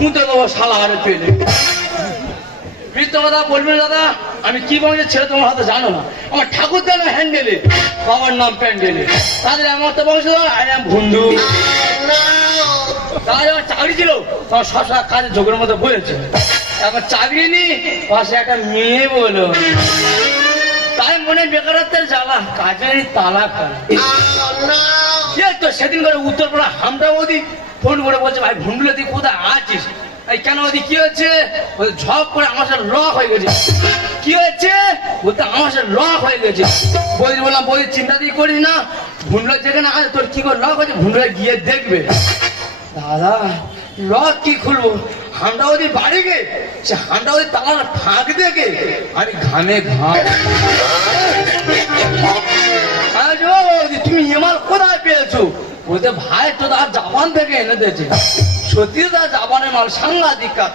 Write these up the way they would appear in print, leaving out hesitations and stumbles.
পুঁতে দেবো শালা আরে পেলে। মিথ্যা কথা বলবে দাদা, আমি কি বলছি ছেলে তোমার হাতে জানো না। আমার ঠাকুর দেন হ্যান্ডেলে, বাবার নাম প্যান্ডেলে, তাদের আমার তো বংশ আই এম ভুন্ডু। তাহলে আমার চাকরি ছিল, তোমার সবসময় কাজে ঝোঁকের মধ্যে বলেছে। এখন চাকরি নি, পাশে একটা মেয়ে বলো, তাই মনে বেকারত্বের জ্বালা, কাজের তালা খায়। তো সেদিন করে উত্তরপাড়া হামটা মোদি ফোন করে বলছে, ভাই ভুন্ডুলে তুই কোথায় আছিস? কেন ওদি কি হচ্ছে? ঝপ করে আমার সাথে লক হয়ে গেছে। কি হচ্ছে বলতে আমার সাথে লক হয়ে গেছে। বৌদি বললাম, বৌদি চিন্তা দিয়ে করিস না, ভুন্ডুলে যেখানে আছে তোর কি করে লক হয়েছে ভুন্ডুলে গিয়ে দেখবে। দাদা লক কি খুলবো? হামটাওয়াদি বাড়ি গে, সে হামটাওয়াদি তালা ফাঁক দেখে আমি ঘামে ঘাম। তুমি এমাল কোথায় পেয়েছো? বলতে ভাই তো তার জাপান থেকে এনে দিয়েছে। সত্যি তার জাপানের মাল সাংঘাতিক কাজ।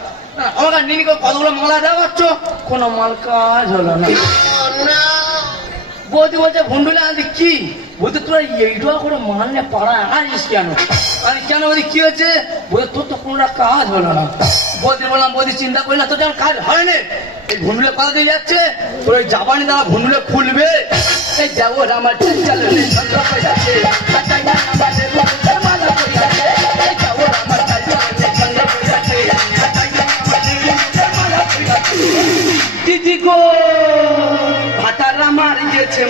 আমাকে নিনিকে কতগুলো মালা দেওয়াচ্ছ, কোনো মাল কাজ হলো না। বৌদি বলছে ভুন্ডুলে আনতে কি? বলতে তোরা এইটা করে মাল নিয়ে পাড়ায় আসিস কেন? আমি কেন বলি কি হচ্ছে? বলতে তোর তো কোনটা কাজ হলো না। বৌদি বললাম, বৌদি চিন্তা করি না, তোর যেমন কাজ হয়নি। এই ভুন্ডুলে কথা দিয়ে যাচ্ছে, তোর ওই জাপানি দ্বারা ভুন্ডুলে খুলবে। এই যাবো আমার দিদি গো ভাতার আমার গেছে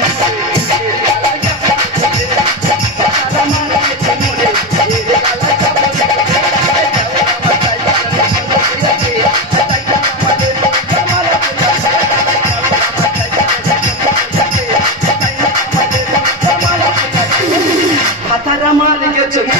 ভাতার আমার গেছে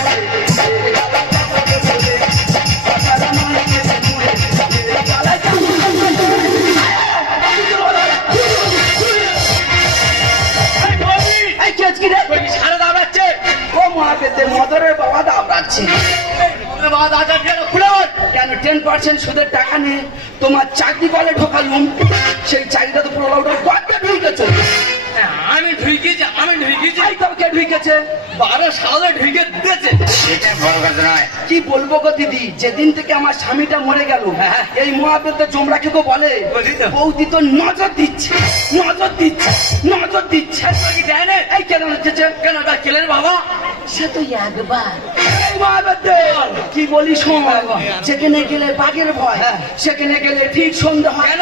মদরের বাবা দাঁড়াচ্ছে। কেন 10% সুদের টাকা নিয়ে তোমার চাকরি বলে ঢোকালুম, সেই চাকরিটা তো পুরো ঢুকেছে। আমি ঢুকেছি, আমি ঢুকেছি, কে ঢুকেছে? 12 সালে ঢুকে দিয়েছে। এটা বড় কথা নয়। কি বলবো গো দিদি, যেদিন থেকে আমার স্বামীটা মরে গেল, এই মহাবেদ জমরা কেউ বলে বৌদি তো নজর দিচ্ছে, নজর দিচ্ছে, নজর দিচ্ছে। এই কেন হচ্ছে? কেন কেলের বাবা? সে তো একবার কি বলি শোন, যেখানে গেলে বাঘের ভয়, সেখানে গেলে ঠিক সন্ধ্যা হয়।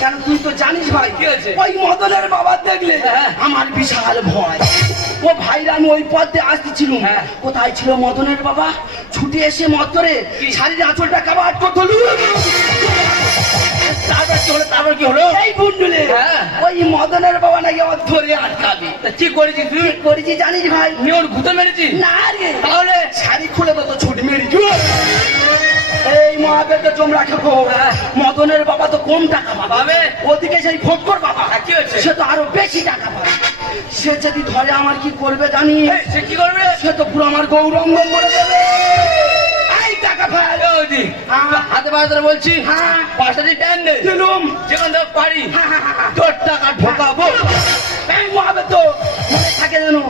কেন তুই তো জানিস ভাই, ওই মদনের বাবা দেখলে আমার বিশাল ভয়। ও ভাইরা আমি ওই পথে আসতেছিল, কোথায় ছিল মদনের বাবা? ছুটে এসে মদরে শাড়ির আঁচলটা কাবার করল। তারপর কি হলো? এই বুন্ডুলে ওই মদনের বাবা নাকি আমার ধরে আটকাবি। কি করেছি তুই? করেছি জানিস ভাই? ওর ভূতে মেরেছি না রে। তাহলে শাড়ি খুলে তো ছুটি মেরেছি। এই মহাবেদে তোমরা খেকো, মদনের বাবা তো কম টাকা পাবে, ওদিকে সেই ফটকর বাবা কি হয়েছে? সে তো আরো বেশি টাকা পাবে। সে যদি ধরে আমার কি করবে জানি? সে কি করবে? সে তো পুরো আমার গৌরঙ্গ করে দেবে। টাকা পাই হাতে বাজারে বলছি, 5টা টাইম নেই দিলুম, যেখান থেকে পারি তোর টাকা ঢোকাবো। তো মনে থাকে জানো,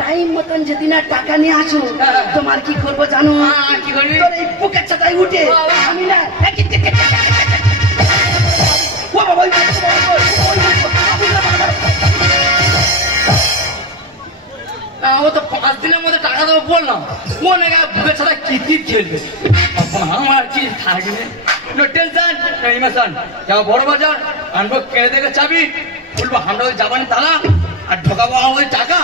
টাইম মতন যেদিন আর টাকা নিয়ে আসো, তোমার কি করবো জানো? কি করবি? তোর এই বুকের ছাতায় উঠে আমি না ও তো 5 দিনের মধ্যে টাকা দেবো বললাম, ও নাকি বুকের ছাতায় কিতির খেলবে। আমার কি থাকবে? No tension, no emotion. যাও বড় বাজার আনবো, কিনে দেখে চাবি খুলবো, আমরা ওই জাপানি তালা আর ঢোকাবো আমাদের টাকা।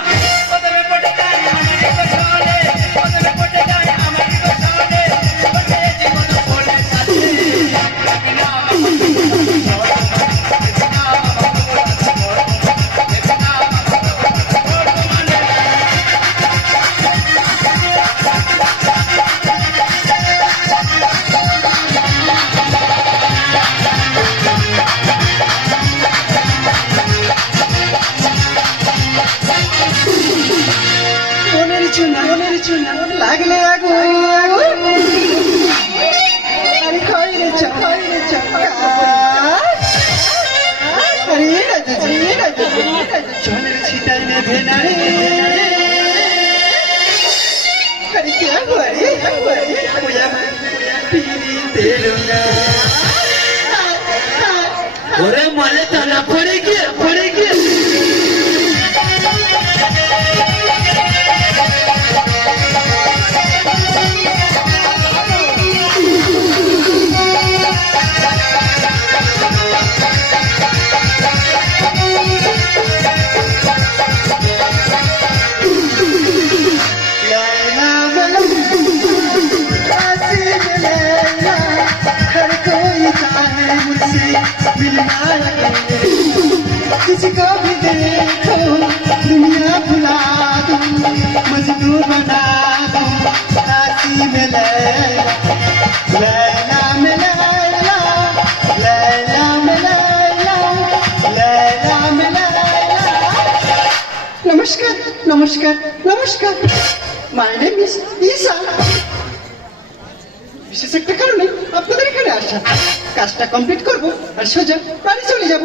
লাগলে আগুন চলের ছিটাই নেভে না রে। পিড়িতের না ওরে মনে তালা পড়ে গিয়ে किसको भी देखो दुनिया भुला दूं मजनू बना दूं राती में लैला में लैला लैला में लैला लैला में लैला नमस्कार नमस्कार नमस्कार माय नेम इज ईसा বিশেষ একটা কারণে আপনাদের এখানে আসা কাজটা কমপ্লিট করবো আর সোজা বাড়ি চলে যাব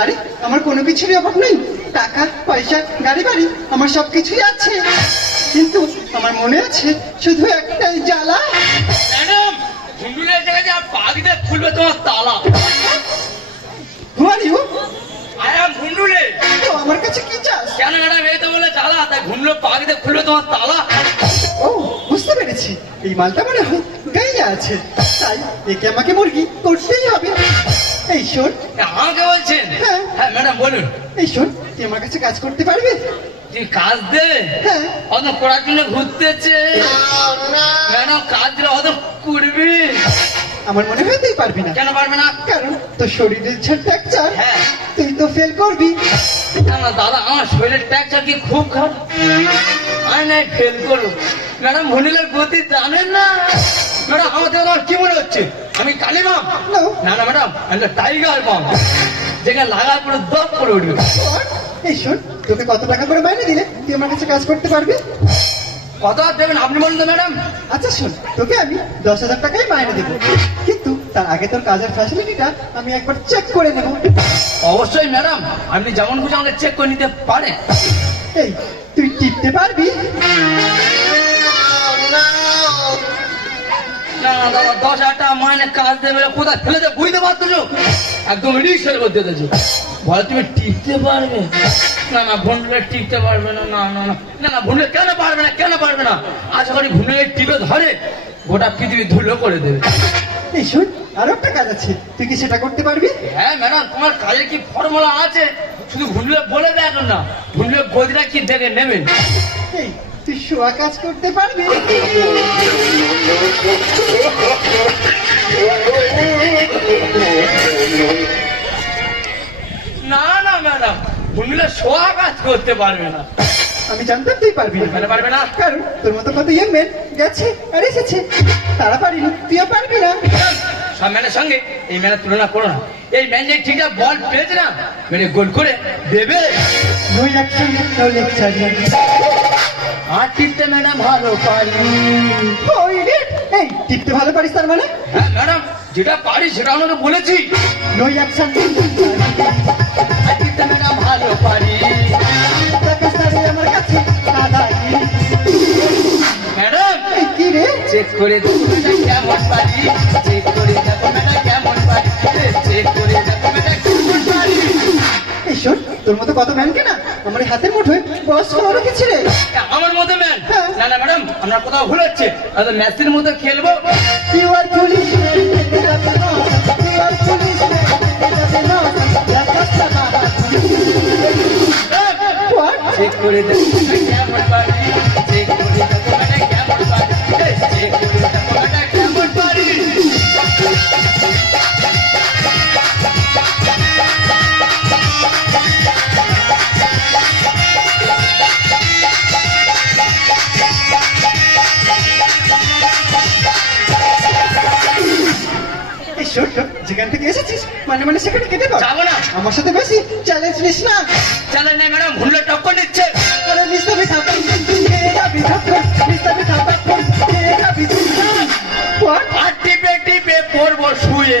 আরে আমার কোনো কিছুরই অভাব নেই টাকা পয়সা গাড়ি বাড়ি আমার সব কিছুই আছে কিন্তু আমার মনে আছে শুধু একটাই জ্বালা ম্যাডাম ঝুন্ডুলের জায়গায় আর পাগিতে খুলবে তোমার তালা হু আর ইউ আই এম ঝুন্ডুলে তো আমার কাছে কি চাস কেন ম্যাডাম এই তো বলে তালা তাই ঘুমলো পাগিতে খুলবে তোমার তালা ও বুঝতে পেরেছি এই মালটা মনে হয় গাইয়া আছে তাই একে আমাকে মুরগি করতেই হবে এই শোন আমাকে বলছেন হ্যাঁ। হ্যাঁ ম্যাডাম বলুন এই শোন তুই আমার কাছে কাজ করতে পারবি তুই কাজ দেবে হ্যাঁ অত করার জন্য ঘুরতেছে ম্যাডাম কাজ দিলে অত করবি আমার মনে হয় তুই পারবি না কেন পারবে না কারণ তোর শরীরের যে ট্যাকচার হ্যাঁ তুই তো ফেল করবি আমার দাদা আমার শরীরের ট্যাক্সটা কি খুব খারাপ আমি নাই ফেল করবো ম্যাডাম ভনিলের গতি জানেন না ম্যাডাম আমার থেকে তোমার কি মনে হচ্ছে আমি কালী বাম No. না না ম্যাডাম আমি তো টাইগার বাম যেখানে লাগা পুরো দপ করে উঠবে What? এই শোন তোকে কত টাকা করে মাইনে দিলে তুই আমার কাছে কাজ করতে পারবি কত আর দেবেন আপনি বলুন তো ম্যাডাম আচ্ছা শোন তোকে আমি 10,000 টাকাই মাইনে দেবো কিন্তু তার আগে তোর কাজের ফ্যাসিলিটিটা আমি একবার চেক করে নেব অবশ্যই ম্যাডাম আপনি যেমন খুশি আমাকে চেক করে নিতে পারেন এই তুই টিপতে পারবি না না দাদা 10,000 টাকা মাইনে কাজ দেবে কোথায় ফেলে দেবে বুঝতে পারতো একদম রিক্সের মধ্যে দিয়েছো বলে তুমি টিপতে পারবে না না ভুন্ডলে টিপতে পারবে না না না না না না ভুন্ডলে কেন পারবে না আশা করি ভুন্ডলে টিপে ধরে গোটা পৃথিবী ধুলো করে দেবে এই শোন আরো একটা কাজ আছে তুই কি সেটা করতে পারবি হ্যাঁ ম্যাডাম তোমার কাজের কি ফর্মুলা আছে শুধু ভুন্ডলে বলে দেয় এখন না ভুন্ডলে গদিটা কি দেখে নেবেন এই তুই শোয়া কাজ করতে পারবি না না ম্যাডাম ভুন্ডলে শোয়া কাজ করতে পারবে না আমি জানতাম তুই পারবি না কেন পারবে না কারণ তোর মতো কত ইয়ং ম্যান গেছে আর এসেছে তারা পারিনি তুইও পারবি না সব ম্যানের সঙ্গে এই ম্যানের তুলনা করো না এই ম্যান যে ঠিকটা বল পেয়েছে না মানে গোল করে দেবে নো অ্যাকশন নো লেকচার আর টিপতে ম্যাডাম ভালো পারি ওই রে এই টিপতে ভালো পারিস তার মানে হ্যাঁ ম্যাডাম যেটা পারি সেটা আমাকে বলেছি নো অ্যাকশন আর টিপতে ম্যাডাম ভালো পারি আমার কাছে দাদাই ম্যাডাম এই কি রে চেক করে দেখো ম্যাডাম কেমন পারি চেক করে দেখো ম্যাডাম কেমন পারি চেক করে দেখো ম্যাডাম কেমন পারি এই শোন তোর মতো কত ম্যানকে না আমার এই হাতের মুঠোয় বস করে রেখেছি রে আমার মতো ম্যান হ্যাঁ। না না ম্যাডাম আমরা কোথাও ভুল হচ্ছে আমি ম্যাচের মতো খেলবো you are police you are police check করে দেখো ম্যাডাম কেমন পারি চেক করে দেখো ম্যাডাম কেমন পারি চেক করে দেখো ম্যাডাম কেমন পারি এই শোন যেখান থেকে এসেছিস মানে মানে সেখানে কেটে পার যাবো না আমার সাথে বেশি চ্যালেঞ্জ নিস না চলেন না ম্যাডাম ভুললে টক্কর নিচ্ছে আরে মিস্টার বিথাপন যাবি থাকন মিস্টার বিথাপন যাবি হোয়াট আর টিপে টিপে পড়বো শুয়ে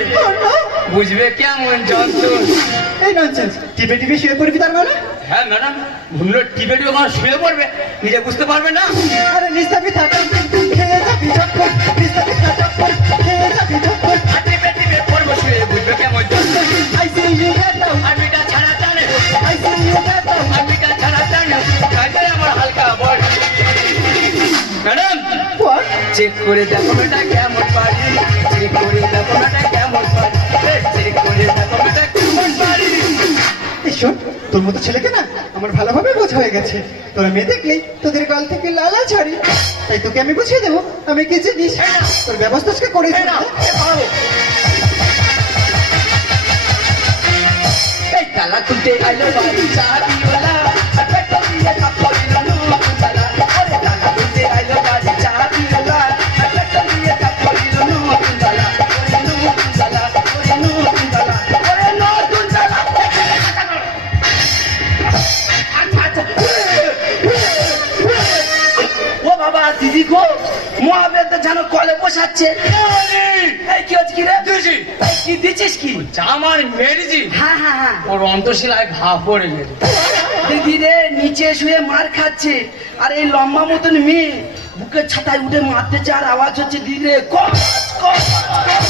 বুঝবে কেমন যন্ত্রণ এই ননসেন্স টিপে টিপে শুয়ে পড়বি তার মানে হ্যাঁ ম্যাডাম ভুললে টিপে টিপে আমার শুয়ে পড়বে নিজে বুঝতে পারবে না আরে মিস্টার বিথাপন যাবি থাকন মিস্টার বিথাপন যাবি থাকন হালকা ছাড়া জানো কাজে আমার হালকা বডি ম্যাডাম What? চেক করে দেখো এটা কেমন পারি চেক করে দেখো এটা কেমন পারি চেক করে দেখো এটা কেমন পারি এই শোন, তোর মতো ছেলেকে না আমার ভালোভাবে বোঝা হয়ে গেছে। তোরা মেয়ে দেখলেই তোদের গাল থেকে লালা ছাড়ি। তাই তোকে আমি বুঝিয়ে দেবো আমি কি জিনিস। তোর ব্যবস্থা আজকে করে এই নাও, এ পারো। এই তালা খুলতে আইলো বাড়ি চাবিওয়ালা আর পেট্রোল দিয়ে কাপড় দিল নতুন তালা ওরে তালা খুলতে আইলো বাড়ি চাবিওয়ালা আর পেট্রোল দিয়ে কাপড় দিল নতুন তালা ওরে নতুন তালা ওরে নতুন তালা ওরে নতুন তালা আচ্ছা ও বাবা দিদি গো মহাবেদ জানো কলে বসাচ্ছে এই কি হচ্ছে কি রে দিয়েছি। এই কি দিচ্ছিস কি জামার মেরেছি হ্যাঁ হ্যাঁ হ্যাঁ ওর অন্তশিলায় ঘা পড়ে গেছে দিদি রে নিচে শুয়ে মার খাচ্ছে আর এই লম্বা মতন মেয়ে বুকের ছাতায় উঠে মারতে চার আওয়াজ হচ্ছে দিদি রে কস কস কস।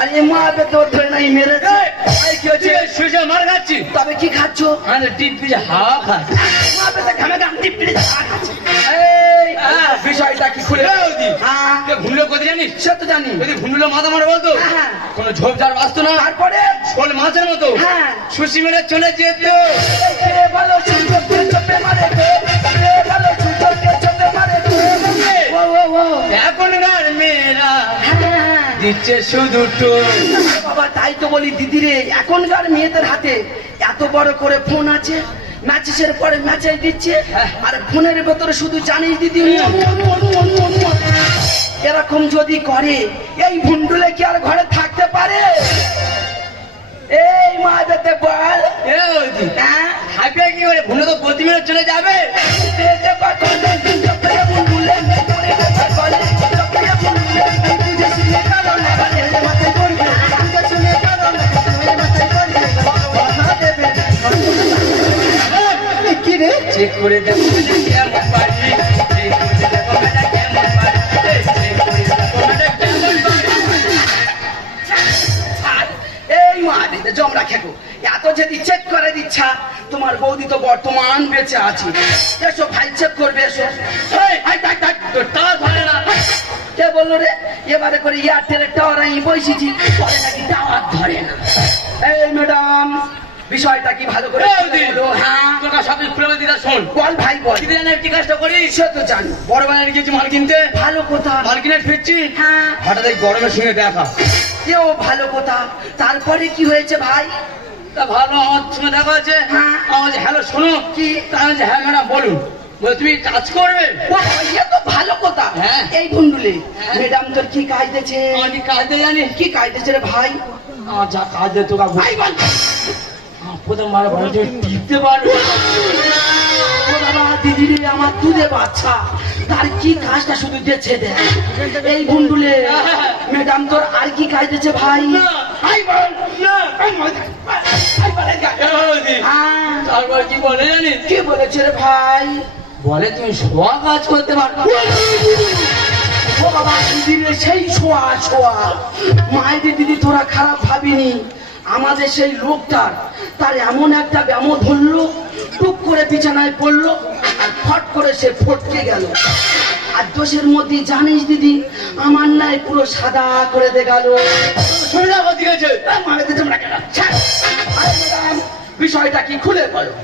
আর এ মা আবে তোর ধরে নাই মেরেছে এই কি হচ্ছে সুজে মার খাচ্ছি তবে কি খাচ্ছ মানে টিপ দিয়ে হাওয়া খাচ্ছি মা আবে ঘামে ঘাম টিপটিতে খাচ্ছে এই বিষয়টা কি খুলে হ্যাঁ ঘুমলো কোথায় জানিস সে তো জানি যদি ঘুমলো মাথা মারে বলতো হ্যাঁ। কোনো ঝোপঝাড় বাঁচতো না তারপরে শোল মাছের মতো হ্যাঁ। সুশি মেরে চলে যেত কে ভালো চুপকে চপে মারে কে ভালো চুপকে চপে মারে ও ও ও এখনকার মেয়েরা হ্যাঁ দিচ্ছে শুধু টোল বাবা তাই তো বলি দিদি রে এখনকার মেয়েদের হাতে এত বড় করে ফোন আছে ম্যাচেসের পরে ম্যাচেই দিচ্ছে আর ফোনের ভেতরে শুধু জানিস দিদি এরকম যদি করে এই ভুন্ডুলে কি আর ঘরে থাকতে পারে এই মা যেতে বল এ ওদি হ্যাঁ খাবে কি করে ভুলে তো প্রতি মিনিট চলে যাবে যেতে পারতো না, চপড়ে ভুন্ডুলে করে গেছে বলে, চপড়ে ভুন্ডুলে বুঝে শুনে কারণ বলে, মাথায় পড়বে, বুঝে শুনে কারণ বলে, মাথায় পড়বে, বাবা দেবে। কি রে? চেক করে দেখো এটা কেমন পারি চেক করে দেখো এটা কেমন পারি চেক করে দেখো এটা কেমন পারি আর এই মা দিতে জমরা খেকো এত যদি চেক করে দিচ্ছা তোমার বৌদি তো বর্তমান বেঁচে আছে এসো ভাই চেক করবে এসো এই, আই, আই, আই, তোর টাওয়ার ধরে না কে বললো রে এবারে করে এয়ারটেলের টাওয়ার আমি বসেছি পরে নাকি টাওয়ার ধরে না এই ম্যাডাম বিষয়টা কি ভালো করে এই দি, বলো হ্যাঁ তোর কাছে সব প্রেমে দিদা শোন বল ভাই বল কি জানি কি কাজটা করি সে তো জানি বড় বাজারে গিয়েছি মাল কিনতে ভালো কথা মাল কিনে ফিরছি হ্যাঁ হঠাৎ এই গরমের সঙ্গে দেখা এও ভালো কথা তারপরে কি হয়েছে ভাই তা ভালো আমার সঙ্গে দেখা হচ্ছে হ্যাঁ। আমার যে হ্যালো শোনো কি? তা আমি যে হ্যাঁ ম্যাডাম বলুন বলে তুমি কাজ করবে ও ইয়ে তো ভালো কথা হ্যাঁ। এই ভুন্ডুলে হ্যাঁ। ম্যাডাম তোর কি কাজ দিয়েছে আমার কি কাজ দিয়ে জানি কি কাজ দিয়েছে রে ভাই আমার যা কাজ দিয়ে তোকে ভাই বল প্রথমবার বলে তুমি টিপতে পারবে ও বাবা দিদি রে আমার দুধে বাচ্চা তার কি কাজটা শুধু দেখছে দেখ এই ভুন্ডুলে ম্যাডাম তোর আর কি কাজ দিয়েছে ভাই না। ভাই বল না ভাই বল এই গা। হ্যাঁ, তারপর কি বলে জানিস কি বলেছে রে ভাই বলে তুমি শোয়া কাজ করতে পারবে ও বাবা দিদি রে সেই ছোঁয়া ছোঁয়া মায়েদের দিদি তোরা খারাপ ভাবিনি আমাদের সেই লোকটার তার এমন একটা ব্যামো ধরলো টুক করে বিছানায় পড়লো আর ফট করে সে ফটকে গেল আর দোষের মধ্যে জানিস দিদি আমার নাই পুরো সাদা করে দে গেল শুনে যাবো ঠিক আছে বিষয়টা কি খুলে বলো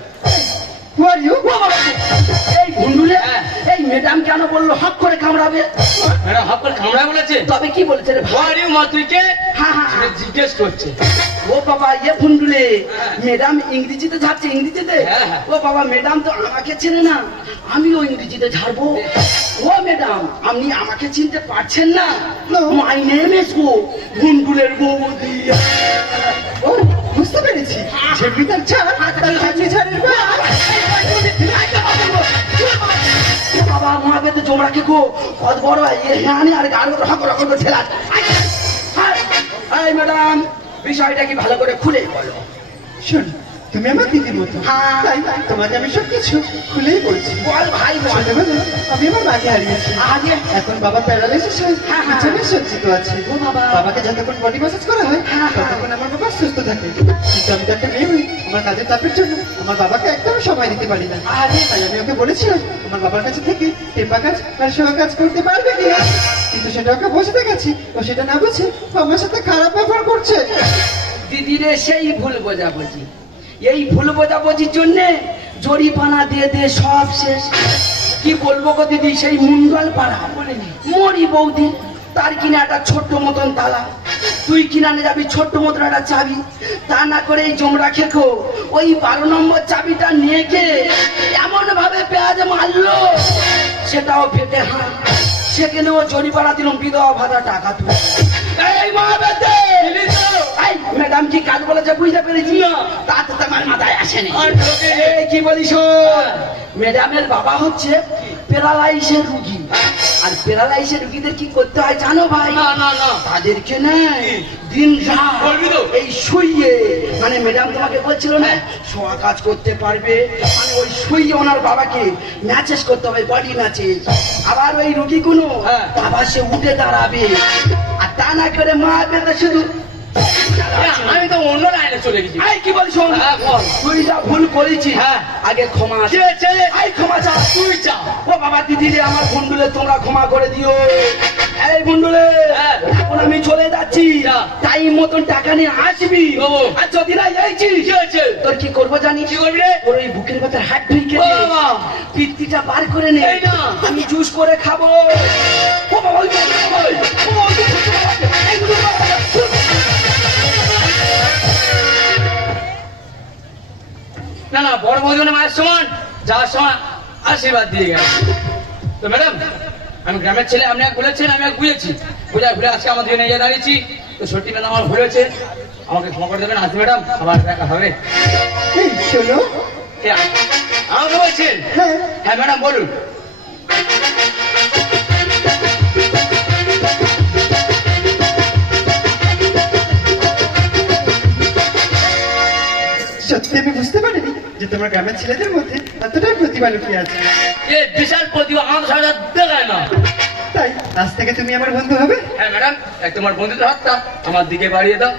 Who are you? ও বাবা, এই ভুন্ডুলে এই ম্যাডাম কেন বললো হক করে কামড়াবে ম্যাডাম হাফ করে কামড়ায় বলেছে তবে কি বলেছে রে ভাই ভাই মা তুই কে হ্যাঁ হ্যাঁ সে জিজ্ঞেস করছে ও বাবা ইয়ে ভুন্ডুলে ম্যাডাম ইংরেজিতে ঝাড়ছে ইংরেজিতে হ্যাঁ, হ্যাঁ। ও বাবা ম্যাডাম তো আমাকে চেনে না আমিও ইংরেজিতে ঝাড়বো ও ম্যাডাম আপনি আমাকে চিনতে পারছেন না No. মাই নেম ইজ গো ভুন্ডুলের বৌদি ও বুঝতে পেরেছি ঝেমনি তার ছাড় তার ঝেমনি ছাড়ের বা ও বাবা মহাবেদে জমরাকে গো কত বড় হ্যাঁ আর গাড়ি হক রকম ঠেলা এই ম্যাডাম বিষয়টা কি ভালো করে খুলে বলো শোন তুমি আমার দিদির মতো হ্যাঁ। তাই তোমাকে আমি সব কিছু খুলেই বলছি বল ভাই বল ছোটবেলা আমি আমার মাকে হারিয়েছি আগে এখন বাবা প্যারালাইসিস হয়ে হ্যাঁ, হ্যাঁ। বিছানায় সজ্জিত আছে ও বাবা। বাবাকে যতক্ষণ বডি ম্যাসাজ করা হয় হ্যাঁ, হ্যাঁ। ততক্ষণ আমার বাবা সুস্থ থাকে কিন্তু আমি তো একটা মেয়ে হই আমার কাজের চাপের জন্য আমার বাবাকে একদম সময় সময় দিতে পারি না। আরে তাই আমি ওকে বলেছিলাম আমার বাবার কাছে থেকে টেপা কাজ আর শোয়া কাজ করতে পারবে কিনা, কিন্তু সেটা ওকে বোঝাতে গেছি, ও সেটা না বুঝে ও আমার সাথে খারাপ ব্যবহার করছে। দিদিরে সেই ভুল বোঝাবুঝি, এই ভুল বোঝাবুঝির জন্যে জরিপানা দিয়ে দিয়ে সব শেষ। কি বলবো গো দিদি, সেই মুন্ডল পাড়া মরি বৌদি, তার কিনা একটা ছোট্ট মতন তালা, তুই কিনা নিয়ে যাবি ছোট্ট মতন একটা চাবি, তা না করে এই জমরা খেকো ওই 12 নম্বর চাবিটা নিয়ে গিয়ে এমন ভাবে পেঁয়াজ মারলো, সেটাও ফেটে হাত। সেখানে ও জরিপানা দিলাম, বিধবা ভাতা টাকা তুলে। এই মা বেদে, এই ম্যাডাম কি কাজ বলেছে বুঝতে পেরেছি, তা তো তোমার মাথায় আসেনি। এই কি বলিস, ম্যাডামের বাবা হচ্ছে প্যারালাইসের রুগী, আর প্যারালাইসের রুগীদের কি করতে হয় জানো ভাই? না না না, তাদেরকে না দিন রাত বলবি তো? এই শুইয়ে, মানে ম্যাডাম তোমাকে বলছিল না শোয়া কাজ করতে পারবে, মানে ওই শুইয়ে ওনার বাবাকে ম্যাচেস করতে হবে, বডি ম্যাচেস। আবার ওই রুগীগুলো হ্যাঁ। আবার সে উঠে দাঁড়াবে, আর তা না করে মা বেদে শুধু। আমি তো অন্য লাইনে চলে গেছি। এই কি বলিস, হ্যাঁ, বল। তুই যা ভুল করেছিস হ্যাঁ। আগে ক্ষমা কি হয়েছে? এই ক্ষমা চা, তুই চা। ও বাবা দিদি রে, আমার বন্ধুলে তোমরা ক্ষমা করে দিও। এই বন্ধুলে, হ্যাঁ। এখন আমি চলে যাচ্ছি, যা। টাইম মতন টাকা নিয়ে আসবি। দেবো। আর যদি না যাইছিস, কি হয়েছে? তোর কি করবো জানি? কি করবি রে? তোর ওই বুকের ভেতর হাত ঢুকে ও বাবা। পিত্তিটা বার করে নে, এই না। আমি জুস করে খাবো। ও বাবা, ওই বাবা, ওই, ও, এই বাবা, না না, বড় বৌদি মায়ের সমান, যাওয়ার সময় আশীর্বাদ দিয়ে গেল। তো ম্যাডাম, আমি গ্রামের ছেলে, আপনি এক বলেছেন, আমি এক বুঝেছি, বুঝে ঘুরে আজকে আমার দিকে নিয়ে দাঁড়িয়েছি। তো সত্যি ম্যাডাম আমার ভুল হয়েছে, আমাকে ক্ষমা করে দেবেন। আসি ম্যাডাম, আবার দেখা হবে। এই শোনো, কে? আমাকে বলছেন? হ্যাঁ হ্যাঁ ম্যাডাম বলুন। সত্যি আমি বুঝতে পারিনি যে তোমার গ্রামের ছেলেদের মধ্যে এতটাই প্রতিভা লুকিয়ে আছে। এ বিশাল প্রতিভা আমার সাথে দেখায় না। তাই আজ থেকে তুমি আমার বন্ধু হবে। হ্যাঁ ম্যাডাম, এক তোমার বন্ধুদের হাতটা আমার দিকে বাড়িয়ে দাও।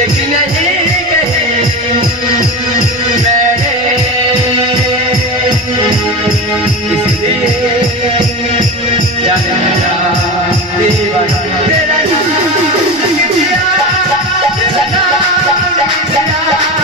देखी नहीं कहीं मैंने इसलिए जाने लगा दीवाना तेरा नाम लिख दिया, तेरा नाम लिख दिया।